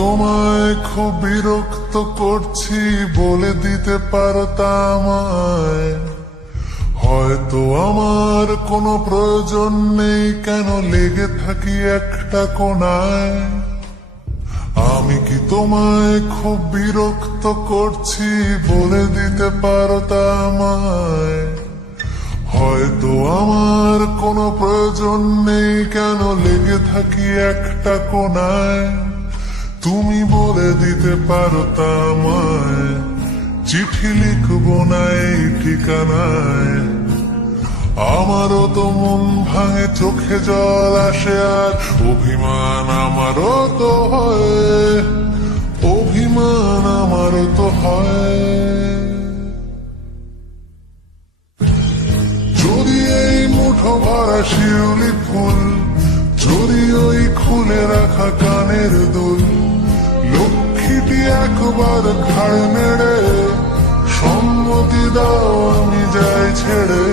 তোমায় খুব বিরক্ত করছি বলে দিতে পারতা আমায়। হয়তো আমার কোনো প্রয়োজন নেই, কেন লেগে থাকি একটা কোণায়। আমি কি তোমায় খুব বিরক্ত করছি বলে দিতে পারতা আমায়। হয়তো আমার কোনো প্রয়োজন নেই, কেন লেগে থাকি একটা কোণায়। তুমি বলে দিতে পারতা আমায়, চিঠি লিখবো না এই ঠিকানায়। আমারও তো মন ভাঙে, চোখে জল আসে, আর অভিমান আমারও তো হয়, অভিমান আমারও তো হয়। যদি এই মুঠো ভরা শিউলি ফুল, যদি ওই খুলে রাখা কানের দুল, লক্ষ্মীটি একবার ঘাড় নেড়ে সম্মতি দাও আমি যাই ছেড়ে।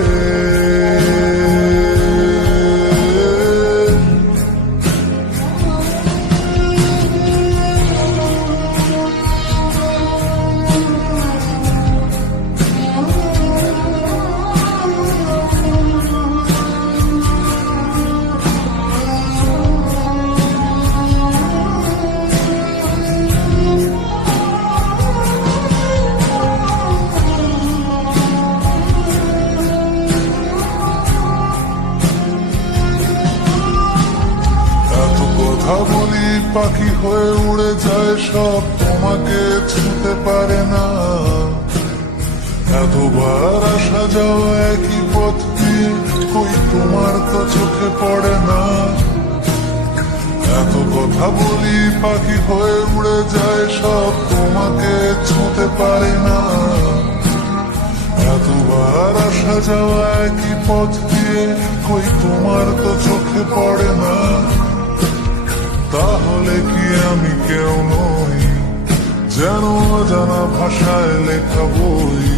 কথা বলি পাখি হয়ে উড়ে যায় সব, তোমাকে ছুঁতে পারে না। এতবার আসা যাওয়া একই পথ দিয়ে, কই তোমার তো চোখে পড়ে না। এত কথা বলি পাখি হয়ে উড়ে যায় সব, তোমাকে ছুঁতে পারে না। এতবার আসা যাওয়া একই পথ দিয়ে, কই তোমার তো চোখে পড়ে না। তাহলে কি আমি কেউ নই, যেন অজানা ভাষায় লেখা বই।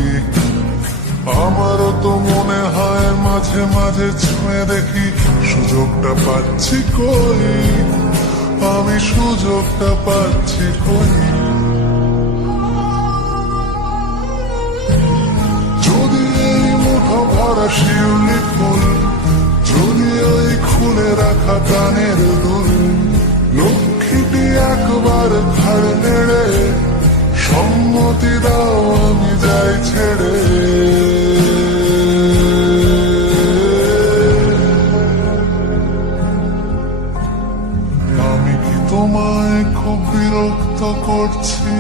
আমারও তো মনে হয় মাঝে মাঝে ছুঁয়ে দেখি, সুযোগটা পাচ্ছি কই, আমি সুযোগটা পাচ্ছি কই। যদি এই মুঠো ভরা শিউলি ফুল, যদি ওই খুলে রাখা কানের দুল, লক্ষ্মীটি একবার ঘাড় নেড়ে সম্মতি দাও আমি যাই ছেড়ে। আমি কি তোমায় খুব বিরক্ত করছি?